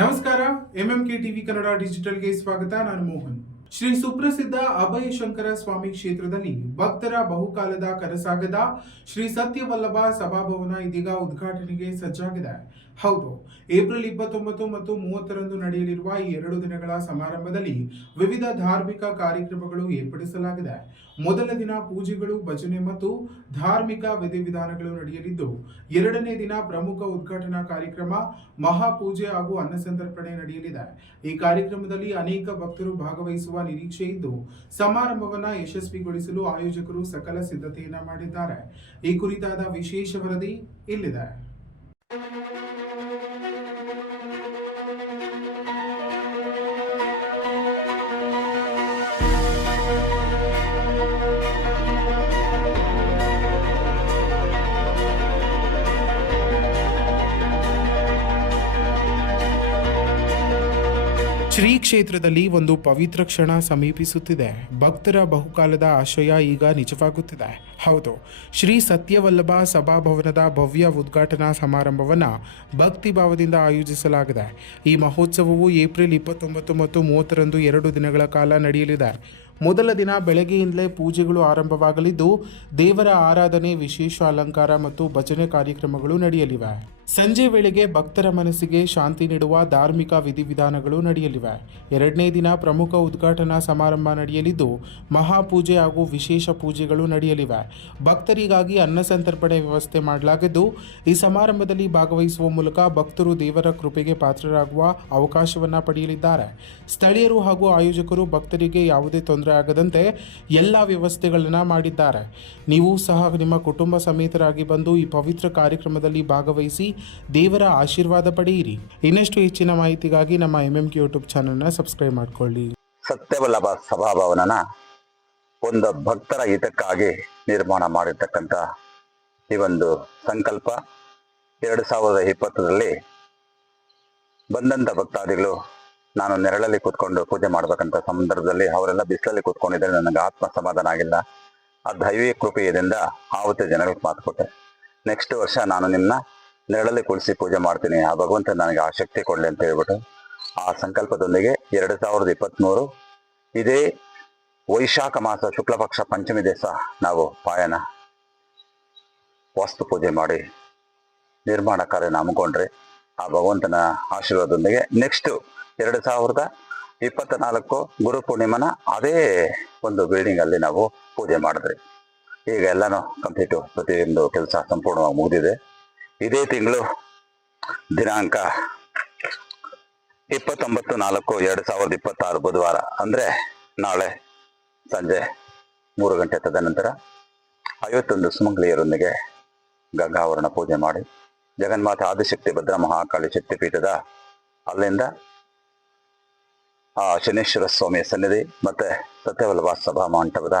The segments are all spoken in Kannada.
ನಮಸ್ಕಾರ. ಎಂಎಂಕೆ ಟಿವಿ ಕನ್ನಡ ಡಿಜಿಟಲ್ಗೆ ಸ್ವಾಗತ. ನಾನು ಮೋಹನ್. ಶ್ರೀ ಸುಪ್ರಸಿದ್ಧ ಅಭಯ ಶಂಕರ ಸ್ವಾಮಿ ಕ್ಷೇತ್ರದಲ್ಲಿ ಭಕ್ತರ ಬಹುಕಾಲದ ಕನಸಾಗದ ಶ್ರೀ ಸತ್ಯವಲ್ಲಭ ಸಭಾಭವನ ಇದೀಗ ಉದ್ಘಾಟನೆಗೆ ಸಜ್ಜಾಗಿದೆ. ಹೌದು, ಏಪ್ರಿಲ್ 29 ಮತ್ತು 30ರಂದು ನಡೆಯಲಿರುವ ಈ 2 ದಿನಗಳ ಸಮಾರಂಭದಲ್ಲಿ ವಿವಿಧ ಧಾರ್ಮಿಕ ಕಾರ್ಯಕ್ರಮಗಳು ಏರ್ಪಡಿಸಲಾಗಿದೆ. ಮೊದಲ ದಿನ ಪೂಜೆಗಳು, ಭಜನೆ ಮತ್ತು ಧಾರ್ಮಿಕ ವಿಧಿವಿಧಾನಗಳು ನಡೆಯಲಿದ್ದು, 2ನೇ ದಿನ ಪ್ರಮುಖ ಉದ್ಘಾಟನಾ ಕಾರ್ಯಕ್ರಮ ಮಹಾಪೂಜೆ ಹಾಗೂ ಅನ್ನಸಂತರ್ಪಣೆ ನಡೆಯಲಿದೆ. ಈ ಕಾರ್ಯಕ್ರಮದಲ್ಲಿ ಅನೇಕ ಭಕ್ತರು ಭಾಗವಹಿಸುವ ನಿರೀಕ್ಷೆ ಇದ್ದು, ಸಮಾರಂಭವನ್ನ ಯಶಸ್ವಿಗೊಳಿಸಲು ಆಯೋಜಕರು ಸಕಲ ಸಿದ್ಧತೆಯನ್ನ ಮಾಡಿದ್ದಾರೆ. ಈ ಕುರಿತಾದ ವಿಶೇಷ ವರದಿ ಇಲ್ಲಿದೆ. ಶ್ರೀ ಕ್ಷೇತ್ರದಲ್ಲಿ ಒಂದು ಪವಿತ್ರ ಕ್ಷಣ ಸಮೀಪಿಸುತ್ತಿದೆ. ಭಕ್ತರ ಬಹುಕಾಲದ ಆಶಯ ಈಗ ನಿಜವಾಗುತ್ತಿದೆ. ಹೌದು, ಶ್ರೀ ಸತ್ಯವಲ್ಲಭ ಸಭಾಭವನದ ಭವ್ಯ ಉದ್ಘಾಟನಾ ಸಮಾರಂಭವನ್ನು ಭಕ್ತಿ ಭಾವದಿಂದ ಆಯೋಜಿಸಲಾಗಿದೆ. ಈ ಮಹೋತ್ಸವವು ಏಪ್ರಿಲ್ 29 ಮತ್ತು 30ರಂದು 2 ದಿನಗಳ ಕಾಲ ನಡೆಯಲಿದೆ. ಮೊದಲ ದಿನ ಬೆಳಗ್ಗೆಯಿಂದಲೇ ಪೂಜೆಗಳು ಆರಂಭವಾಗಲಿದ್ದು, ದೇವರ ಆರಾಧನೆ, ವಿಶೇಷ ಅಲಂಕಾರ ಮತ್ತು ಭಜನೆ ಕಾರ್ಯಕ್ರಮಗಳು ನಡೆಯಲಿವೆ. ಸಂಜೆ ವೇಳೆಗೆ ಭಕ್ತರ ಮನಸ್ಸಿಗೆ ಶಾಂತಿ ನೀಡುವ ಧಾರ್ಮಿಕ ವಿಧಿವಿಧಾನಗಳು ನಡೆಯಲಿವೆ. 2ನೇ ದಿನ ಪ್ರಮುಖ ಉದ್ಘಾಟನಾ ಸಮಾರಂಭ ನಡೆಯಲಿದ್ದು, ಮಹಾಪೂಜೆ ಹಾಗೂ ವಿಶೇಷ ಪೂಜೆಗಳು ನಡೆಯಲಿವೆ. ಭಕ್ತರಿಗಾಗಿ ಅನ್ನಸಂತರ್ಪಣೆ ವ್ಯವಸ್ಥೆ ಮಾಡಲಾಗಿದ್ದು, ಈ ಸಮಾರಂಭದಲ್ಲಿ ಭಾಗವಹಿಸುವ ಮೂಲಕ ಭಕ್ತರು ದೇವರ ಕೃಪೆಗೆ ಪಾತ್ರರಾಗುವ ಅವಕಾಶವನ್ನು ಪಡೆಯಲಿದ್ದಾರೆ. ಸ್ಥಳೀಯರು ಹಾಗೂ ಆಯೋಜಕರು ಭಕ್ತರಿಗೆ ಯಾವುದೇ ತೊಂದರೆ ಆಗದಂತೆ ಎಲ್ಲ ವ್ಯವಸ್ಥೆಗಳನ್ನು ಮಾಡಿದ್ದಾರೆ. ನೀವು ಸಹ ನಿಮ್ಮ ಕುಟುಂಬ ಸಮೇತರಾಗಿ ಬಂದು ಈ ಪವಿತ್ರ ಕಾರ್ಯಕ್ರಮದಲ್ಲಿ ಭಾಗವಹಿಸಿ ದೇವರ ಆಶೀರ್ವಾದ ಪಡೆಯಿರಿ. ಇನ್ನಷ್ಟು ಹೆಚ್ಚಿನ ಮಾಹಿತಿಗಾಗಿ ನಮ್ಮ ಎಂಎಂಕೆ ಯೂಟ್ಯೂಬ್ ಚಾನೆಲ್ನ ಸಬ್ಸ್ಕ್ರೈಬ್ ಮಾಡಿಕೊಳ್ಳಿ. ಸತ್ಯವಲ್ಲಭ ಸಭಾಭವನನ ಒಂದು ಭಕ್ತರ ಹಿತಕ್ಕಾಗಿ ನಿರ್ಮಾಣ ಮಾಡಿರ್ತಕ್ಕಂಥ ಈ ಒಂದು ಸಂಕಲ್ಪ 2020ರಲ್ಲಿ ಬಂದಂಥ ಭಕ್ತಾದಿಗಳು ನಾನು ನೆರಳಲ್ಲಿ ಕೂತ್ಕೊಂಡು ಪೂಜೆ ಮಾಡ್ಬೇಕಂತ ಸಂದರ್ಭದಲ್ಲಿ ಅವರೆಲ್ಲ ಬಿಸಿಲಲ್ಲಿ ಕೂತ್ಕೊಂಡಿದ್ರೆ ನನಗೆ ಆತ್ಮ ಸಮಾಧಾನ ಆಗಿಲ್ಲ. ಆ ದೈವಿಕ ಕೃಪೆಯಿಂದ ಆವತ್ತು ಜನಗಳಿಗೆ ಮಾತು ಕೊಟ್ಟೆ, ನೆಕ್ಸ್ಟ್ ವರ್ಷ ನಾನು ನಿಮ್ಮನ್ನ ನೆರಳಲ್ಲಿ ಕುಳಿಸಿ ಪೂಜೆ ಮಾಡ್ತೀನಿ, ಆ ಭಗವಂತ ನನಗೆ ಆ ಶಕ್ತಿ ಕೊಡಲಿ ಅಂತ ಹೇಳ್ಬಿಟ್ಟು ಆ ಸಂಕಲ್ಪದೊಂದಿಗೆ 2023 ಇದೇ ವೈಶಾಖ ಮಾಸ ಶುಕ್ಲ ಪಕ್ಷ ಪಂಚಮಿ ದಿವಸ ನಾವು ಪಾಯನ ವಾಸ್ತು ಪೂಜೆ ಮಾಡಿ ನಿರ್ಮಾಣ ಕಾರ್ಯನ ಹಮ್ಮಿಕೊಂಡ್ರೆ ಆ ಭಗವಂತನ ಆಶೀರ್ವಾದದೊಂದಿಗೆ ನೆಕ್ಸ್ಟ್ 2024 ಗುರು ಪೂರ್ಣಿಮನ ಅದೇ ಒಂದು ಬಿಲ್ಡಿಂಗ್ ಅಲ್ಲಿ ನಾವು ಪೂಜೆ ಮಾಡಿದ್ರಿ. ಈಗ ಎಲ್ಲಾನು ಕಂಪ್ಲೀಟ್, ಪ್ರತಿಯೊಂದು ಕೆಲಸ ಸಂಪೂರ್ಣವಾಗಿ ಮುಗಿದಿದೆ. ಇದೇ ತಿಂಗಳು ದಿನಾಂಕ 29/4/2026 ಬುಧವಾರ ಅಂದ್ರೆ ನಾಳೆ ಸಂಜೆ 3 ಗಂಟೆ ತದನಂತರ 51 ಸುಮಂಗಲಿಯರೊಂದಿಗೆ ಗಂಗಾವರಣ ಪೂಜೆ ಮಾಡಿ ಜಗನ್ಮಾತೆ ಆದಿಶಕ್ತಿ ಭದ್ರ ಮಹಾಕಾಳಿ ಶಕ್ತಿಪೀಠದ ಅಲ್ಲಿಂದ ಶನೇಶ್ವರ ಸ್ವಾಮಿಯ ಸನ್ನಿಧಿ ಮತ್ತೆ ಸತ್ಯವಲ್ಲಭ ಸಭಾ ಮಂಟಪದ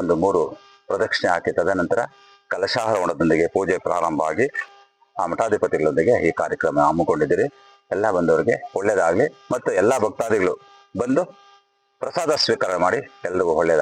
ಒಂದು 3 ಪ್ರದಕ್ಷಿಣೆ ಹಾಕಿ ತದನಂತರ ಕಲಶಾರೋಹಣದೊಂದಿಗೆ ಪೂಜೆ ಪ್ರಾರಂಭ ಆಗಿ ಆ ಮಠಾಧಿಪತಿಗಳೊಂದಿಗೆ ಈ ಕಾರ್ಯಕ್ರಮ ಹಮ್ಮಿಕೊಂಡಿದ್ದೀರಿ. ಎಲ್ಲ ಬಂದವರಿಗೆ ಒಳ್ಳೇದಾಗಲಿ ಮತ್ತು ಎಲ್ಲ ಭಕ್ತಾದಿಗಳು ಬಂದು ಪ್ರಸಾದ ಸ್ವೀಕಾರ ಮಾಡಿ ಎಲ್ಲರಿಗೂ ಒಳ್ಳೆಯದಾಗಲಿ.